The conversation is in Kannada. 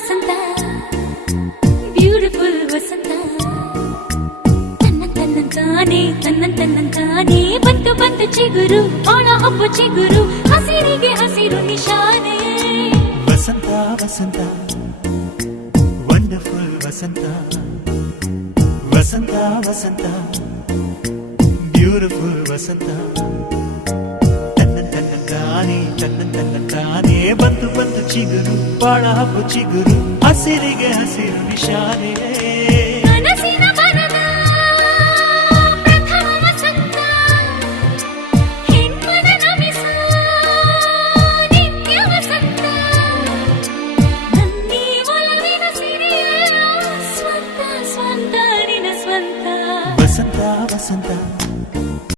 ವಸಂತ ಬ್ಯೂಟಿಫುಲ್ ವಸಂತ ತನ್ನಂತಾನೆ ಬಂತು ಬಂತು ಚಿಗುರು ಒಳ ಹಬ್ಬ ಚಿಗುರು ಹಸಿರಿಗೆ ಹಸಿರು ನಿಶಾನೆ ವಸಂತ ವಸಂತ ವಂಡರ್ಫುಲ್ ವಸಂತ ವಸಂತ ವಸಂತ ಬ್ಯೂಟಿಫುಲ್ ವಸಂತ ತನ್ನಂತಾನೆ ಬಂತು ಬಂತು ಚಿಗುರು ಬಾಳ ಹಬ್ಬ ಚಿಗುರು ಹಸಿರಿಗೆ ಹಸಿರು ನಿಶಾನೆ